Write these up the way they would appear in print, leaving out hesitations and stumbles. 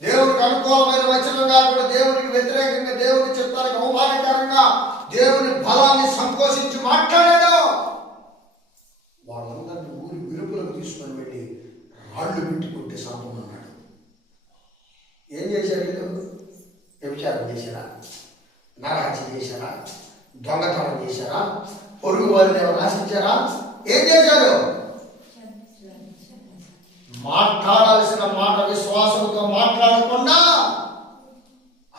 దేవునికి అనుకూలమైన వచనం కాకుండా దేవునికి వ్యతిరేకంగా, దేవుని చిత్తానికి అవమానకరంగా దేవుని బలాన్ని సంకోచించి మాట్లాడాడు. వాళ్ళందరినీ ఊరి విరుపులకు తీసుకొని వెళ్ళి రాళ్ళు పెట్టి కొట్టి సాపమన్నాడు. ఏం చేశారు వీళ్ళు? వ్యభిచారం చేశారా? నరహత్య చేశారా? దొంగతనం చేశారా? పొరుగు వారిని ఏమైనా ఆశించారా? ఏం చేశారు? మాట్లాడాల్సిన మాట విశ్వాసంతో మాట్లాడకుండా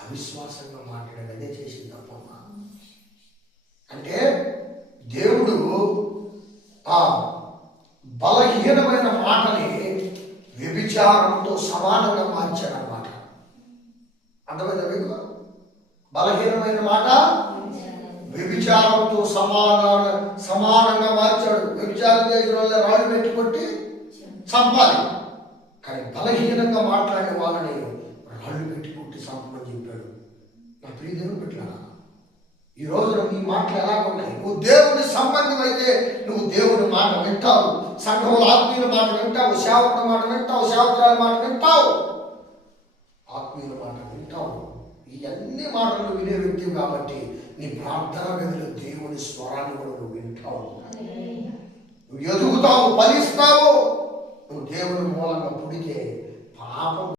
అవిశ్వాసంగా మాట్లాడేది. అదే చేసింది తప్పమ్మా. అంటే దేవుడు ఆ బలహీనమైన మాటని వ్యభిచారంతో సమానంగా మార్చాడన్నమాట. అర్థమైందా మీకు? బలహీనమైన మాట వ్యభిచారంతో సమానంగా మార్చాడు. వ్యభిచారం చేసిన వాళ్ళ రాళ్ళు పెట్టి కొట్టి చంపాలి, కానీ బలహీనంగా మాట్లాడే వాళ్ళని రాళ్ళు పెట్టి కొట్టి చంపమని చెప్పాడు. నా ప్రియ దేవుని పెట్టారా, ఈ రోజున నీ మాటలు ఎలాగున్నాయి? నువ్వు దేవుని సంబంధం అయితే నువ్వు దేవుని మాట వింటావు, సంఘంలో ఆత్మీయుల మాట వింటావు, సేవకుల మాట వింటావు, సేవకురాల మాట వింటావు, ఆత్మీయుల మాట వింటావు. ఇవన్నీ మాటలు వినే వ్యక్తి కాబట్టి నీ ప్రార్థన గదిలో దేవుని స్వరాన్ని కూడా నువ్వు వింటావు, నువ్వు ఎదుగుతావు, ఫలిస్తావు. నువ్వు దేవుని మూలంగా పుడితే పాపం